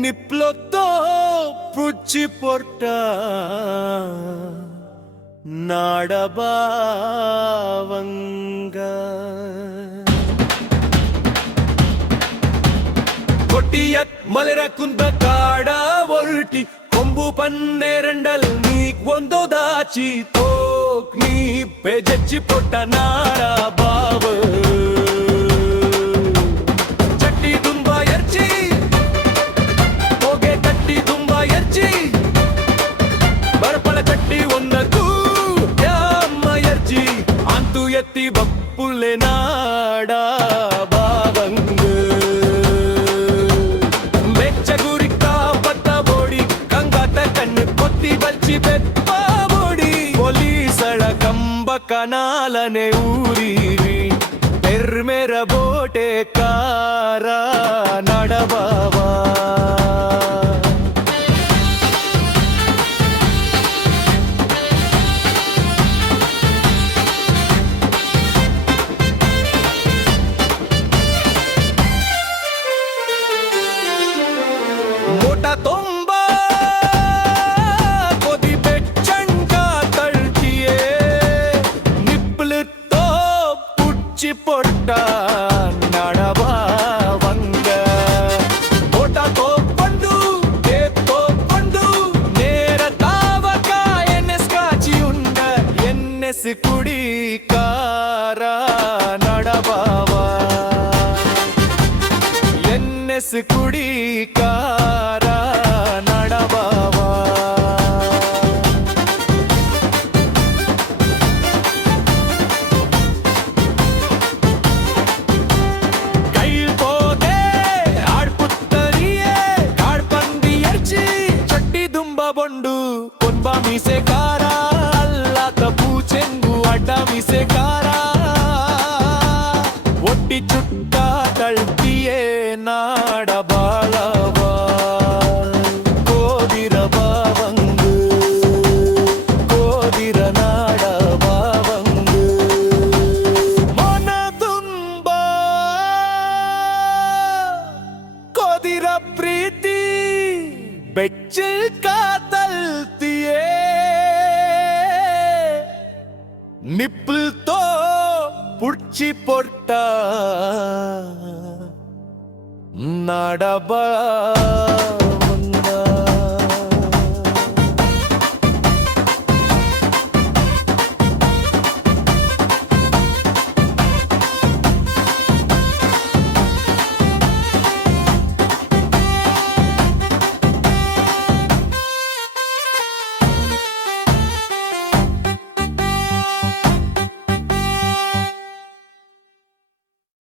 నిప్లొతో పుచ్చి పొట్ట నాడబావంగా ಕೊಟ್ಟಿಯತ್ ಮಲೆರ ಕುಂದ ಕಾಡ ಒಲ್ಟಿ ಕೊಂಬು ಪನ್ನೆರಂಡಲ್ ನೀಕ್ ಒಂದು ದಾಚಿ ತೋಕ್ ನೀ ಪೆಜಚ್ಚಿ ಪೊಟ್ಟ ನಾಡ ಬಾವ ಚಟ್ಟಿ ತುಂಬ ಎರ್ಚಿ ಹೋಗೆ ಕಟ್ಟಿ ತುಂಬ ಎರ್ಚಿ ಬರಪಳ ಕಟ್ಟಿ ಒಂದಕ್ಕೂ ಯಾಮ್ಮ ಎರ್ಚಿ ಅಂತೂ ಎತ್ತಿ ಬಪ್ಪುಲ್ಲೆ ನಾಡ కనాలనే ఊరివి ఎర్మెర బోటే కారా నడబావా మోటా తొంబా పొట్ట నడబావంగ ఓటతో పండు ఏతో పండు నేర తావక ఎన్ఎస్ కాచి ఉండ ఎన్ఎస్ కుడి కారా నడబావా ఎన్ఎస్ కుడి కారా నడబావా ಬೊಂಡು ಕೊನ್ಬ ಮೀಸೆ ಕಾರ ಅಲ್ಲಾತ ಪೂಚೆಂಗು ಅಡ್ಡ ಮೀಸೆ ಕಾರ ಒಟ್ಟಿ ಚುಟ್ಟ ತಳ್ತಿಯೇ ನಾಡ ಬಾಳವ ಕೋದಿರ ಬಾವಂಗು ಕೋದಿರ ನಾಡ ಬಾವಂಗು ಮನ ತುಂಬ ಕೋದಿರ ಪ್ರೀತಿ ಬೆಚ್ಚಲ್ ಕಾತಲ್ತಿಯೇ ನಿಪ್ಪಲ್ತೋ ಪುಡ್ಚಿ ಪೊಟ್ಟ ನಡಬಾ